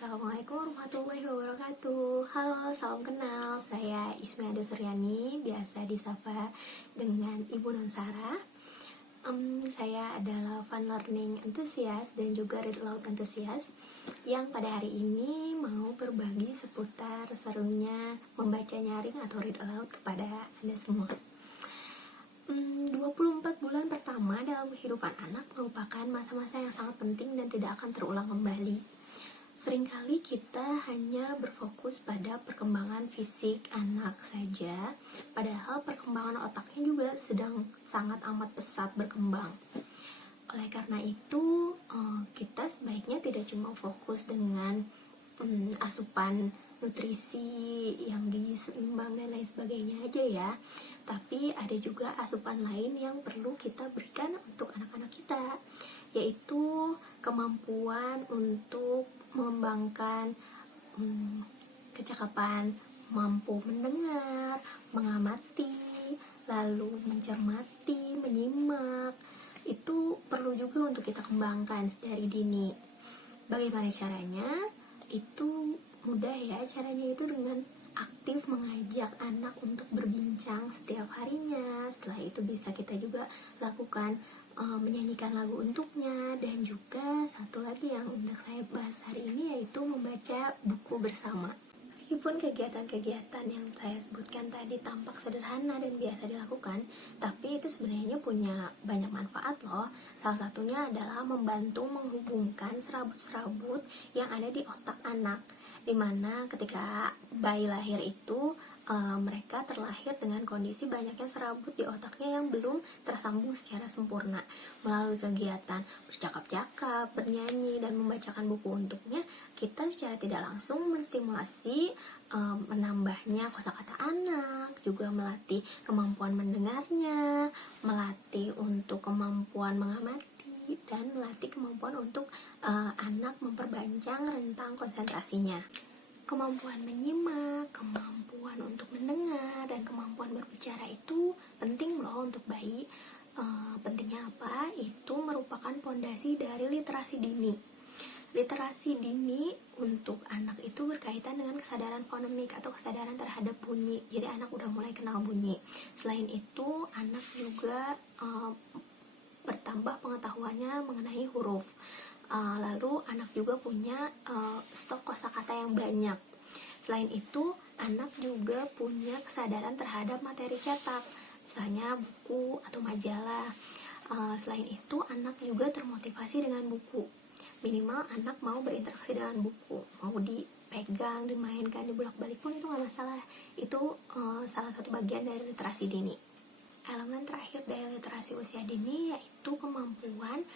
Assalamualaikum warahmatullahi wabarakatuh. Halo, salam kenal. Saya Ismi Ade Suryani, biasa disapa dengan Ibu Nonsara. Saya adalah fun learning enthusiast dan juga read aloud enthusiast yang pada hari ini mau berbagi seputar serunya membaca nyaring atau read aloud kepada Anda semua. 24 bulan pertama dalam kehidupan anak merupakan masa-masa yang sangat penting dan tidak akan terulang kembali. Seringkali kita hanya berfokus pada perkembangan fisik anak saja, padahal perkembangan otaknya juga sedang sangat amat pesat berkembang. Oleh karena itu, kita sebaiknya tidak cuma fokus dengan asupan nutrisi yang gizi seimbang dan lain sebagainya aja ya, tapi ada juga asupan lain yang perlu kita berikan untuk anak-anak kita, yaitu kemampuan untuk mengembangkan kecakapan mampu mendengar, mengamati, lalu mencermati, menyimak. Itu perlu juga untuk kita kembangkan dari dini. Bagaimana caranya? Itu mudah ya, caranya itu dengan aktif mengajak anak untuk berbincang setiap harinya. Setelah itu bisa kita juga lakukan menyanyikan lagu untuknya, dan juga satu lagi yang hendak saya bahas hari ini yaitu membaca buku bersama. Meskipun kegiatan-kegiatan yang saya sebutkan tadi tampak sederhana dan biasa dilakukan, tapi itu sebenarnya punya banyak manfaat loh. Salah satunya adalah membantu menghubungkan serabut-serabut yang ada di otak anak, dimana ketika bayi lahir itu mereka terlahir dengan kondisi banyaknya serabut di otaknya yang belum tersambung secara sempurna. Melalui kegiatan bercakap-cakap, bernyanyi, dan membacakan buku untuknya, kita secara tidak langsung menstimulasi menambahnya kosakata anak, juga melatih kemampuan mendengarnya, melatih untuk kemampuan mengamati, dan melatih kemampuan untuk anak memperpanjang rentang konsentrasinya. Kemampuan menyimak, kemampuan untuk mendengar, dan kemampuan berbicara itu penting loh untuk bayi. Pentingnya apa? Itu merupakan pondasi dari literasi dini. Literasi dini untuk anak itu berkaitan dengan kesadaran fonemik atau kesadaran terhadap bunyi. Jadi anak udah mulai kenal bunyi. Selain itu, anak juga bertambah pengetahuannya mengenai huruf. Lalu anak juga punya stok kosakata yang banyak. Selain itu, anak juga punya kesadaran terhadap materi cetak, misalnya buku atau majalah. Selain itu, anak juga termotivasi dengan buku. Minimal anak mau berinteraksi dengan buku, mau dipegang, dimainkan, dibolak-balik pun itu nggak masalah. Itu salah satu bagian dari literasi dini. Elemen terakhir dari literasi usia dini yaitu kemampuan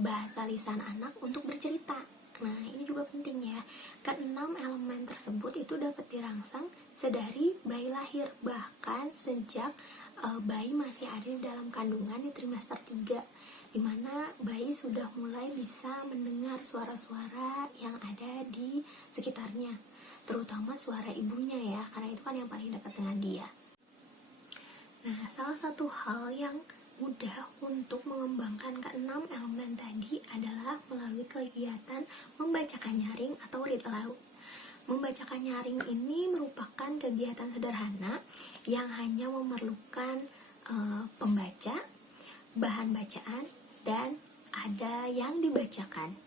bahasa lisan anak untuk bercerita. Nah, ini juga penting ya. Keenam elemen tersebut itu dapat dirangsang sedari bayi lahir, bahkan sejak bayi masih ada di dalam kandungan di trimester 3, di mana bayi sudah mulai bisa mendengar suara-suara yang ada di sekitarnya, terutama suara ibunya ya, karena itu kan yang paling dekat dengan dia. Nah, salah satu hal yang mudah untuk mengembangkan keenam elemen tadi adalah melalui kegiatan membacakan nyaring atau read aloud. Membacakan nyaring ini merupakan kegiatan sederhana yang hanya memerlukan pembaca, bahan bacaan, dan ada yang dibacakan.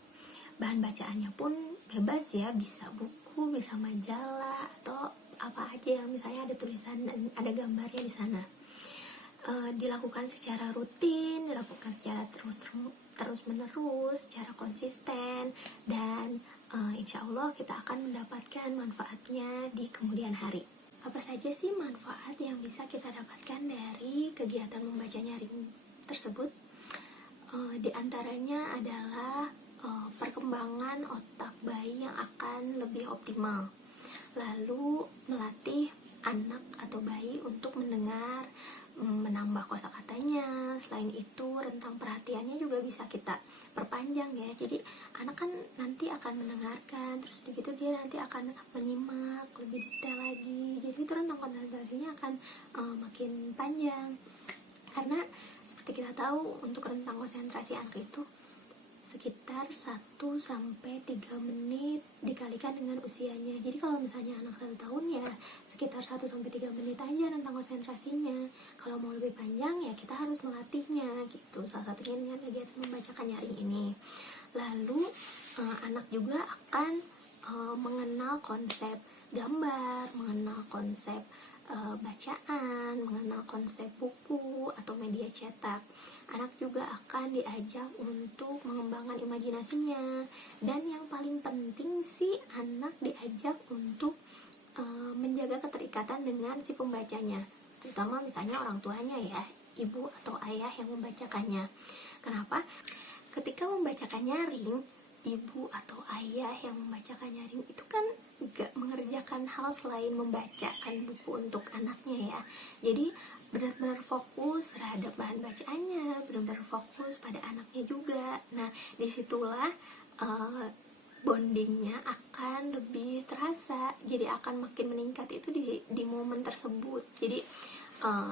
Bahan bacaannya pun bebas ya, bisa buku, bisa majalah, atau apa aja yang misalnya ada tulisan dan ada gambarnya di sana. Dilakukan secara rutin, dilakukan secara terus menerus, secara konsisten, dan insya Allah kita akan mendapatkan manfaatnya di kemudian hari. Apa saja sih manfaat yang bisa kita dapatkan dari kegiatan membaca nyaring tersebut? Di antaranya adalah perkembangan otak bayi yang akan lebih optimal, lalu melatih anak atau bayi untuk mendengar, menambah kosakatanya. Selain itu, rentang perhatiannya juga bisa kita perpanjang ya. Jadi anak kan nanti akan mendengarkan, terus begitu dia nanti akan menyimak lebih detail lagi. Jadi itu rentang konsentrasinya akan makin panjang. Karena seperti kita tahu, untuk rentang konsentrasi anak itu sekitar 1-3 menit dikalikan dengan usianya. Jadi kalau misalnya anak 1 tahun ya sekitar 1-3 menit aja tentang konsentrasinya. Kalau mau lebih panjang ya kita harus melatihnya gitu. Salah satunya dengan kegiatan membacakan nyaring ini. Lalu anak juga akan mengenal konsep gambar, mengenal konsep bacaan, mengenal konsep buku atau media cetak. Anak juga akan diajak untuk mengembangkan imajinasinya, dan yang paling penting sih anak diajak untuk menjaga keterikatan dengan si pembacanya, terutama misalnya orang tuanya ya, ibu atau ayah yang membacakannya. Kenapa? Ketika membacakan nyaring, ibu atau ayah yang membacakan nyaring itu kan gak mengerjakan hal selain membacakan buku untuk anaknya ya. Jadi benar-benar fokus terhadap bahan bacaannya, benar-benar fokus pada anaknya juga. Nah, disitulah bondingnya akan lebih terasa, jadi akan makin meningkat itu di momen tersebut. Jadi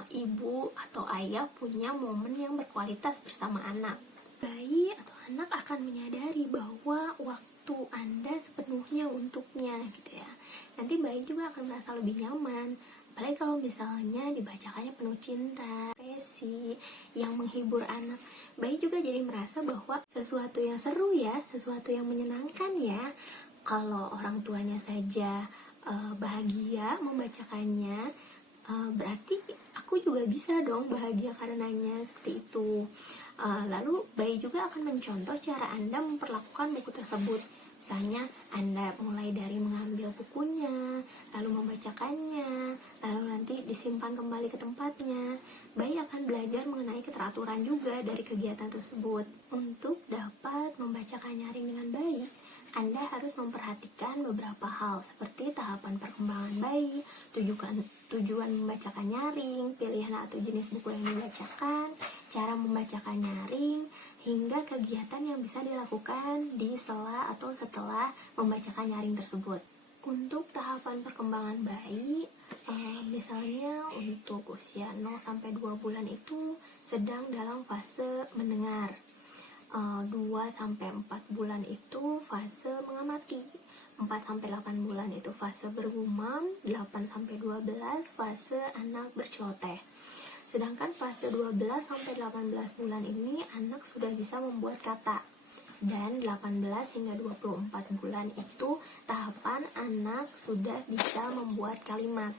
ibu atau ayah punya momen yang berkualitas bersama anak. Bayi atau anak akan menyadari bahwa waktu Anda sepenuhnya untuknya gitu ya. Nanti bayi juga akan merasa lebih nyaman, apalagi kalau misalnya dibacakannya penuh cinta, ekspresi yang menghibur anak. Bayi juga jadi merasa bahwa sesuatu yang seru ya, sesuatu yang menyenangkan ya. Kalau orang tuanya saja bahagia membacakannya, berarti aku juga bisa dong bahagia karenanya, seperti itu. Lalu bayi juga akan mencontoh cara Anda memperlakukan buku tersebut. Misalnya Anda mulai dari mengambil bukunya, lalu membacakannya, lalu nanti disimpan kembali ke tempatnya. Bayi akan belajar mengenai keteraturan juga dari kegiatan tersebut. Untuk dapat membacakan nyaring dengan baik, Anda harus memperhatikan beberapa hal seperti tahapan perkembangan bayi, tujuan membacakan nyaring, pilihan atau jenis buku yang dibacakan, cara membacakan nyaring, hingga kegiatan yang bisa dilakukan di sela atau setelah membacakan nyaring tersebut. Untuk tahapan perkembangan bayi, misalnya untuk usia 0-2 bulan itu sedang dalam fase mendengar, 2-4 bulan itu fase mengamati, 4-8 bulan itu fase bergumam, 8-12 fase anak berceloteh. Sedangkan fase 12-18 bulan ini anak sudah bisa membuat kata. Dan 18 hingga 24 bulan itu tahapan anak sudah bisa membuat kalimat.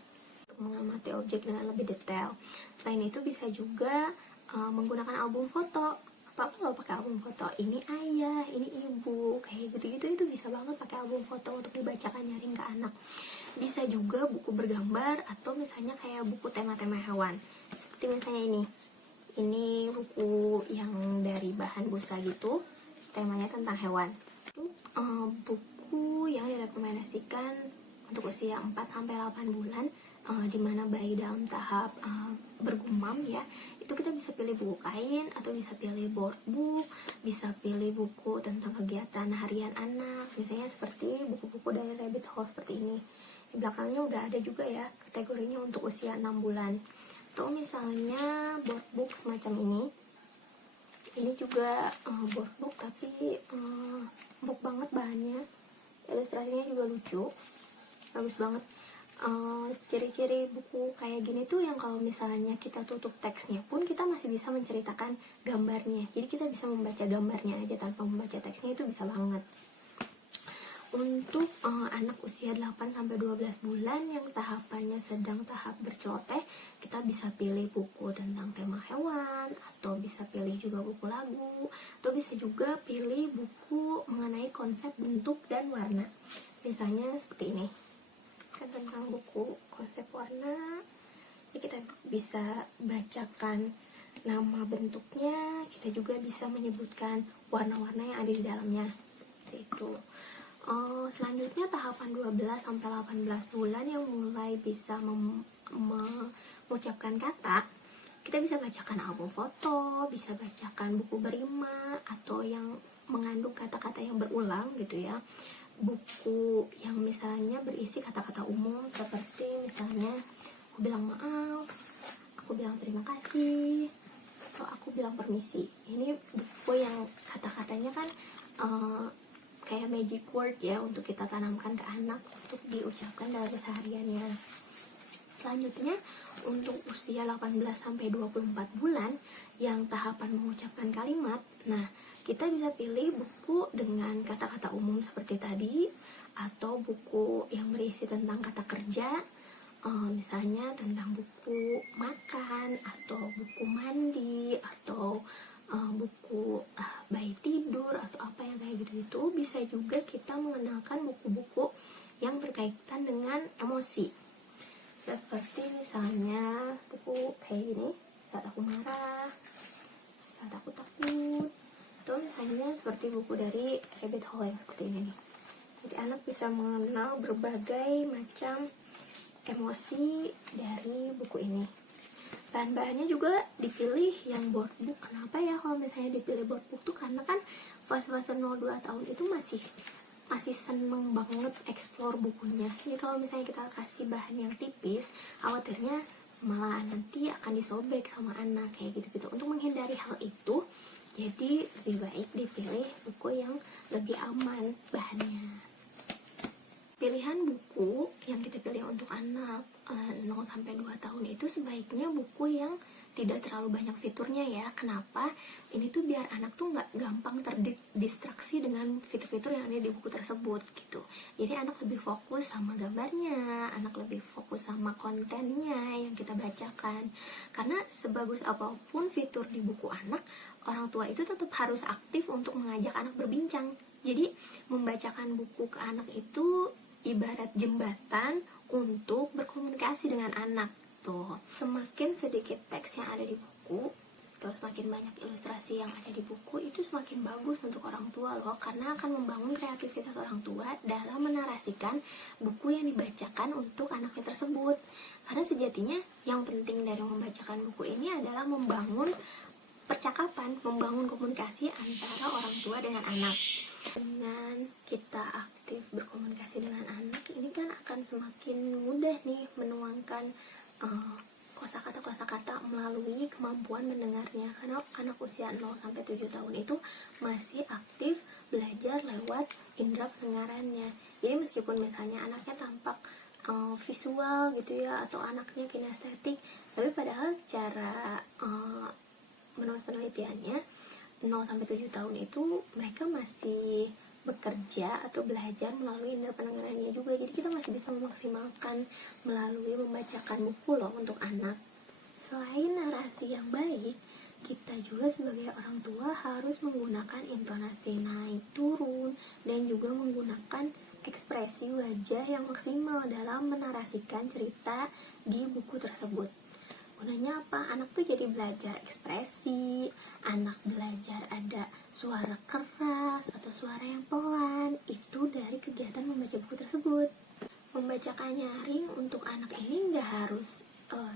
Untuk mengamati objek dengan lebih detail. Selain itu bisa juga menggunakan album foto. Apa kalau pakai album foto, ini ayah, ini ibu, kayak gitu-gitu, itu bisa banget pakai album foto untuk dibacakan nyaring ke anak. Bisa juga buku bergambar atau misalnya kayak buku tema-tema hewan. Seperti misalnya ini buku yang dari bahan busa gitu, temanya tentang hewan. Buku yang direkomendasikan untuk usia 4-8 bulan, dimana bayi dalam tahap bergumam ya, itu kita bisa pilih buku kain atau bisa pilih board book, bisa pilih buku tentang kegiatan harian anak, misalnya seperti buku-buku dari Rabbit Hole seperti ini. Di belakangnya udah ada juga ya kategorinya untuk usia 6 bulan. Atau misalnya board book semacam ini juga board book tapi empuk banget bahannya, ilustrasinya juga lucu, bagus banget. Ciri-ciri buku kayak gini tuh yang kalau misalnya kita tutup teksnya pun kita masih bisa menceritakan gambarnya, jadi kita bisa membaca gambarnya aja tanpa membaca teksnya, itu bisa banget. Untuk anak usia 8-12 bulan yang tahapannya sedang tahap berceloteh, kita bisa pilih buku tentang tema hewan, atau bisa pilih juga buku lagu, atau bisa juga pilih buku mengenai konsep bentuk dan warna. Misalnya seperti ini kan tentang buku konsep warna, jadi kita bisa bacakan nama bentuknya, kita juga bisa menyebutkan warna-warna yang ada di dalamnya. Itu. Selanjutnya tahapan 12-18 bulan yang mulai bisa mengucapkan kata, kita bisa bacakan album foto, bisa bacakan buku berima atau yang mengandung kata-kata yang berulang gitu ya. Buku yang misalnya berisi kata-kata umum seperti misalnya aku bilang maaf, aku bilang terima kasih, atau aku bilang permisi. Ini buku yang kata-katanya kan kayak magic word ya, untuk kita tanamkan ke anak untuk diucapkan dalam kesehariannya. Selanjutnya untuk usia 18-24 bulan yang tahapan mengucapkan kalimat, nah kita bisa pilih buku dengan kata-kata umum seperti tadi, atau buku yang berisi tentang kata kerja, misalnya tentang buku makan, atau buku mandi, atau buku bayi tidur, atau apa yang kayak gitu. Bisa juga kita mengenalkan buku-buku yang berkaitan dengan emosi, seperti misalnya buku kayak gini, Saat Aku Marah, Saat Aku Takut, atau misalnya seperti buku dari Rabbit Hole yang seperti ini nih. Jadi anak bisa mengenal berbagai macam emosi dari buku ini. Bahan-bahannya juga dipilih yang board book. Kenapa ya kalau misalnya dipilih board book tuh? Karena kan fase-fase 0-2 tahun itu masih seneng banget explore bukunya. Jadi kalau misalnya kita kasih bahan yang tipis, khawatirnya malah nanti akan disobek sama anak kayak gitu-gitu. Untuk menghindari hal itu, jadi lebih baik dipilih buku yang lebih aman bahannya. Pilihan buku yang kita pilih untuk anak 0-2 tahun itu sebaiknya buku yang tidak terlalu banyak fiturnya ya. Kenapa? Ini tuh biar anak tuh nggak gampang terdistraksi dengan fitur-fitur yang ada di buku tersebut gitu. Jadi anak lebih fokus sama gambarnya, anak lebih fokus sama kontennya yang kita bacakan. Karena sebagus apapun fitur di buku anak, orang tua itu tetap harus aktif untuk mengajak anak berbincang. Jadi membacakan buku ke anak itu ibarat jembatan untuk berkomunikasi dengan anak tuh. Semakin sedikit teks yang ada di buku atau semakin banyak ilustrasi yang ada di buku, itu semakin bagus untuk orang tua loh, karena akan membangun kreativitas orang tua dalam menarasikan buku yang dibacakan untuk anaknya tersebut. Karena sejatinya yang penting dari membacakan buku ini adalah membangun percakapan, membangun komunikasi antara orang tua dengan anak. Dengan kita aktif berkomunikasi dengan anak, ini kan akan semakin mudah nih menuangkan kosakata-kosakata melalui kemampuan mendengarnya. Karena anak usia 0-7 tahun itu masih aktif belajar lewat indera pendengarannya. Jadi meskipun misalnya anaknya tampak visual gitu ya, atau anaknya kinestetik, tapi padahal cara menurut penelitiannya 0-7 tahun itu mereka masih bekerja atau belajar melalui indera pendengarannya juga. Jadi kita masih bisa memaksimalkan melalui membacakan buku loh untuk anak. Selain narasi yang baik, kita juga sebagai orang tua harus menggunakan intonasi naik turun dan juga menggunakan ekspresi wajah yang maksimal dalam menarasikan cerita di buku tersebut. Gunanya apa? Anak tuh jadi belajar ekspresi, anak belajar ada suara keras atau suara yang pelan, itu dari kegiatan membaca buku tersebut. Membacakan nyaring untuk anak ini nggak harus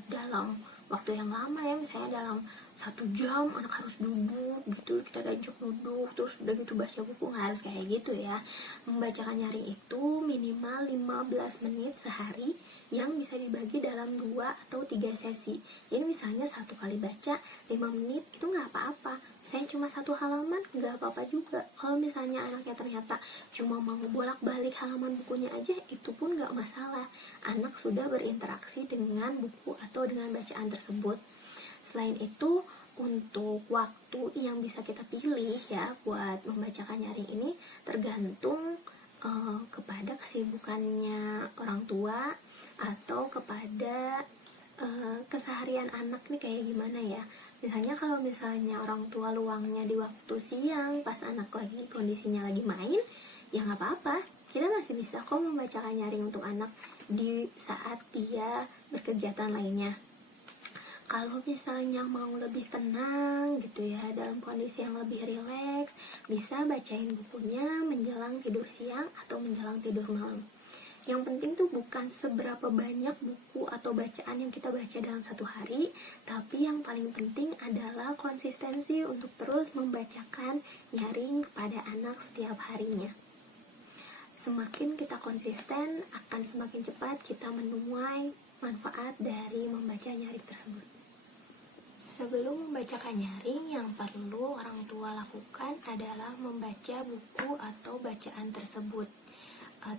dalam waktu yang lama ya, misalnya dalam 1 jam anak harus duduk gitu, kita ajak duduk terus udah gitu baca buku, nggak harus kayak gitu ya. Membacakan nyaring itu minimal 15 menit sehari yang bisa dibagi dalam 2 atau 3 sesi. Jadi misalnya 1 kali baca 5 menit itu nggak apa-apa. Misalnya cuma 1 halaman nggak apa-apa juga. Kalau misalnya anaknya ternyata cuma mau bolak-balik halaman bukunya aja, itu pun nggak masalah. Anak sudah berinteraksi dengan buku atau dengan bacaan tersebut. Selain itu, untuk waktu yang bisa kita pilih ya buat membacakan nyaring ini tergantung kepada kesibukannya orang tua atau kepada keseharian anak nih kayak gimana ya. Misalnya kalau misalnya orang tua luangnya di waktu siang pas anak lagi kondisinya lagi main, ya nggak apa-apa, kita masih bisa kok membacakan nyaring untuk anak di saat dia berkegiatan lainnya. Kalau misalnya mau lebih tenang gitu ya, dalam kondisi yang lebih rileks, bisa bacain bukunya menjelang tidur siang atau menjelang tidur malam. Yang penting tuh bukan seberapa banyak buku atau bacaan yang kita baca dalam 1 hari, tapi yang paling penting adalah konsistensi untuk terus membacakan nyaring kepada anak setiap harinya. Semakin kita konsisten, akan semakin cepat kita menuai manfaat dari membaca nyaring tersebut. Sebelum membacakan nyaring, yang perlu orang tua lakukan adalah membaca buku atau bacaan tersebut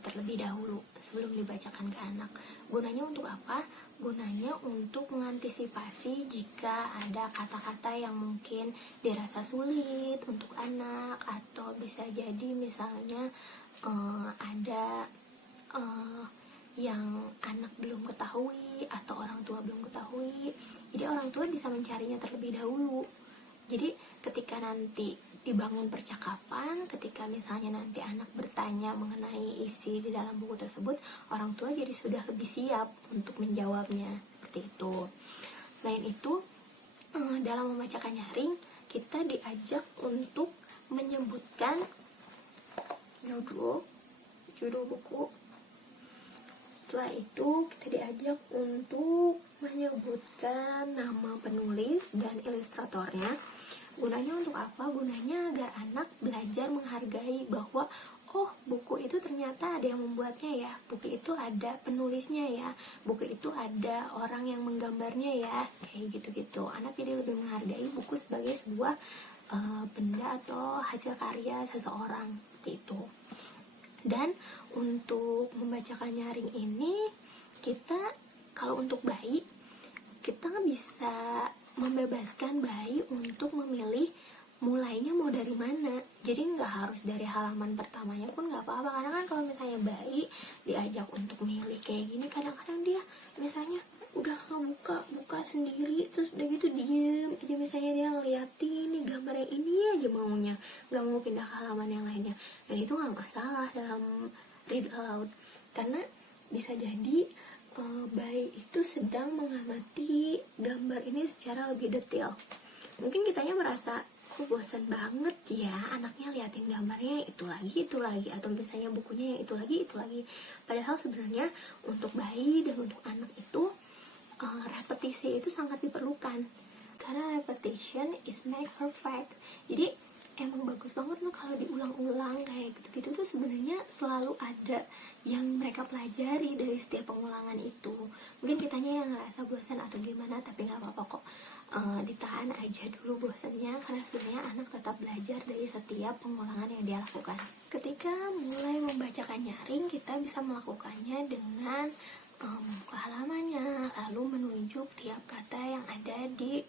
terlebih dahulu sebelum dibacakan ke anak. Gunanya untuk apa? Gunanya untuk mengantisipasi jika ada kata-kata yang mungkin dirasa sulit untuk anak, atau bisa jadi misalnya ada yang anak belum ketahui atau orang tua belum ketahui. Jadi orang tua bisa mencarinya terlebih dahulu. Jadi ketika nanti dibangun percakapan, ketika misalnya nanti anak bertanya mengenai isi di dalam buku tersebut, orang tua jadi sudah lebih siap untuk menjawabnya, seperti itu. Selain itu, dalam membacakan nyaring, kita diajak untuk menyebutkan judul buku. Setelah itu kita diajak untuk menyebutkan nama penulis dan ilustratornya. Gunanya untuk apa? Gunanya agar anak belajar menghargai bahwa oh, buku itu ternyata ada yang membuatnya ya, buku itu ada penulisnya ya, buku itu ada orang yang menggambarnya ya, kayak gitu-gitu. Anak jadi lebih menghargai buku sebagai sebuah benda atau hasil karya seseorang, seperti itu. Dan untuk membacakan nyaring ini, kita kalau untuk bayi, kita bisa membebaskan bayi untuk memilih mulainya mau dari mana. Jadi nggak harus dari halaman pertamanya pun nggak apa-apa. Karena kan kalau misalnya bayi diajak untuk milih kayak gini, kadang-kadang dia misalnya udah buka sendiri, terus udah gitu diem aja, misalnya dia ngeliatin nih gambar yang ini aja maunya, nggak mau pindah ke halaman yang lainnya. Dan itu nggak masalah dalam read aloud, karena bisa jadi bayi itu sedang mengamati gambar ini secara lebih detail. Mungkin kitanya merasa kok bosan banget ya anaknya liatin gambarnya itu lagi, atau misalnya bukunya yang itu lagi. Padahal sebenarnya untuk bayi dan untuk anak itu repetisi itu sangat diperlukan, karena repetition is make perfect. Jadi emang bagus banget loh kalau diulang-ulang kayak gitu-gitu tuh. Sebenarnya selalu ada yang mereka pelajari dari setiap pengulangan itu. Mungkin kitanya yang ngerasa bosan atau gimana, tapi nggak apa-apa kok, ditahan aja dulu bosannya, karena sebenarnya anak tetap belajar dari setiap pengulangan yang dia lakukan. Ketika mulai membacakan nyaring, kita bisa melakukannya dengan ke halamannya, lalu menunjuk tiap kata yang ada di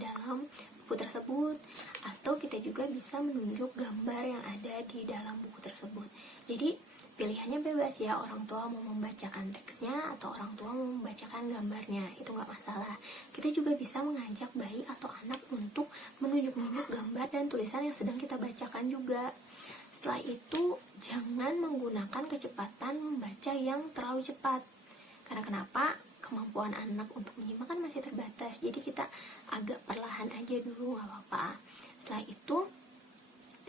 dalam buku tersebut, atau kita juga bisa menunjuk gambar yang ada di dalam buku tersebut. Jadi pilihannya bebas ya, orang tua mau membacakan teksnya atau orang tua mau membacakan gambarnya, itu nggak masalah. Kita juga bisa mengajak bayi atau anak untuk menunjuk-nunjuk gambar dan tulisan yang sedang kita bacakan juga. Setelah itu jangan menggunakan kecepatan membaca yang terlalu cepat. Karena kenapa? Kemampuan anak untuk menyimak kan masih terbatas, jadi kita agak perlahan aja dulu, gak apa-apa. Setelah itu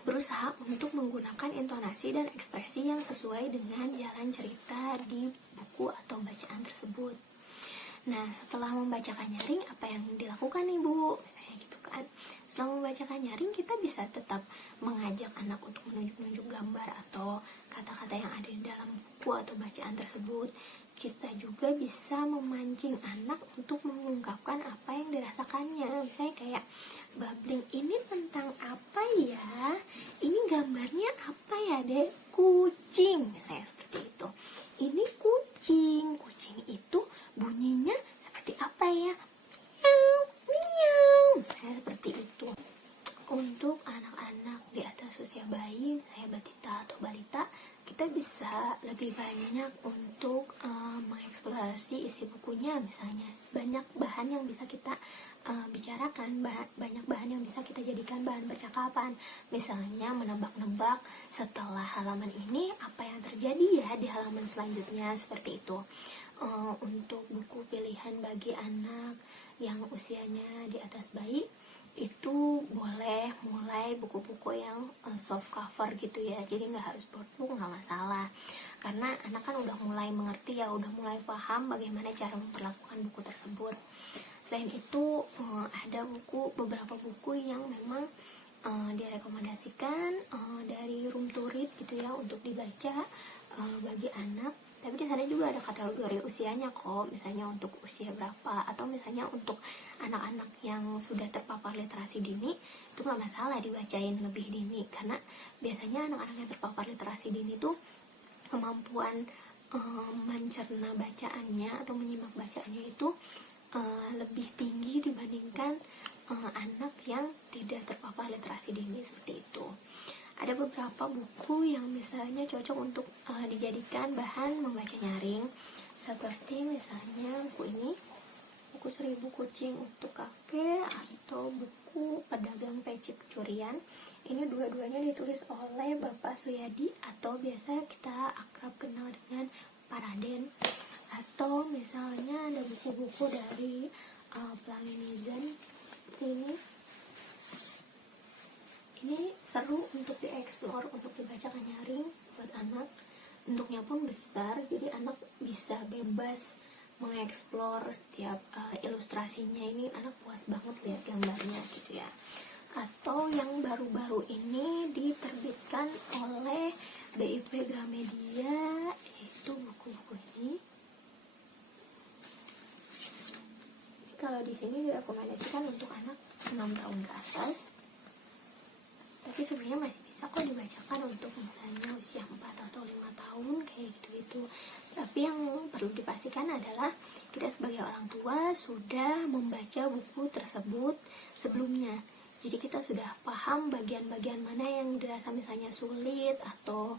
berusaha untuk menggunakan intonasi dan ekspresi yang sesuai dengan jalan cerita di buku atau bacaan tersebut. Nah, setelah membacakan nyaring, apa yang dilakukan nih Bu? Misalnya gitu kan. Setelah membacakan nyaring, kita bisa tetap mengajak anak untuk menunjuk-nunjuk gambar atau kata-kata yang ada di dalam buku atau bacaan tersebut. Kita juga bisa memancing anak untuk mengungkapkan apa yang dirasakannya. Misalnya kayak, babbling ini tentang apa ya? Ini gambarnya apa ya Dek? Kucing, misalnya seperti itu. Ini kucing itu bunyinya seperti apa ya? Miau, miau. Nah, seperti itu. Untuk anak-anak di atas usia bayi, saya batita atau balita, kita bisa lebih banyak untuk mengeksplorasi isi bukunya. Misalnya banyak bahan yang bisa kita bicarakan, banyak bahan yang bisa kita jadikan bahan percakapan. Misalnya menebak-nebak setelah halaman ini apa yang terjadi ya di halaman selanjutnya, seperti itu. Untuk buku pilihan bagi anak yang usianya di atas bayi, itu boleh mulai buku-buku yang soft cover gitu ya, jadi nggak harus book, nggak masalah, karena anak kan udah mulai mengerti ya, udah mulai paham bagaimana cara memperlakukan buku tersebut. Selain itu ada beberapa buku yang memang direkomendasikan dari room to read gitu ya, untuk dibaca bagi anak. Tapi di sana juga ada kategori usianya kok, misalnya untuk usia berapa, atau misalnya untuk anak-anak yang sudah terpapar literasi dini itu nggak masalah dibacain lebih dini, karena biasanya anak-anak yang terpapar literasi dini tuh kemampuan mencerna bacaannya atau menyimak bacaannya itu lebih tinggi dibandingkan anak yang tidak terpapar literasi dini seperti itu. Ada beberapa buku yang misalnya cocok untuk dijadikan bahan membaca nyaring, seperti misalnya buku ini, buku 1000 Kucing untuk Kakek, atau buku Pedagang Peci Curian. Ini dua-duanya ditulis oleh Bapak Suyadi atau biasa kita akrab kenal dengan Pak Raden. Atau misalnya ada buku-buku dari Pelangi Nizam ini seru untuk dieksplor, untuk dibacakan nyaring buat anak. Bentuknya pun besar, jadi anak bisa bebas mengeksplor setiap ilustrasinya. Ini anak puas banget lihat gambarnya gitu ya. Atau yang baru-baru ini diterbitkan oleh BIP Gramedia, yaitu buku-buku ini. Kalau di sini direkomendasikan untuk anak 6 tahun ke atas, tapi sebenarnya masih bisa kok dibacakan untuk misalnya usia 4 atau 5 tahun kayak gitu-gitu. Tapi yang perlu dipastikan adalah kita sebagai orang tua sudah membaca buku tersebut sebelumnya. Jadi kita sudah paham bagian-bagian mana yang dirasa misalnya sulit atau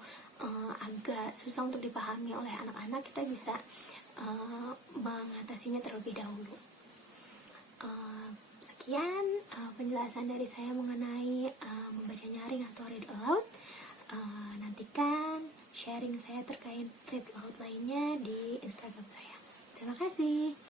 agak susah untuk dipahami oleh anak-anak, kita bisa mengatasinya terlebih dahulu. Sekian penjelasan dari saya mengenai membaca nyaring atau read aloud. Nantikan sharing saya terkait read aloud lainnya di Instagram saya. Terima kasih.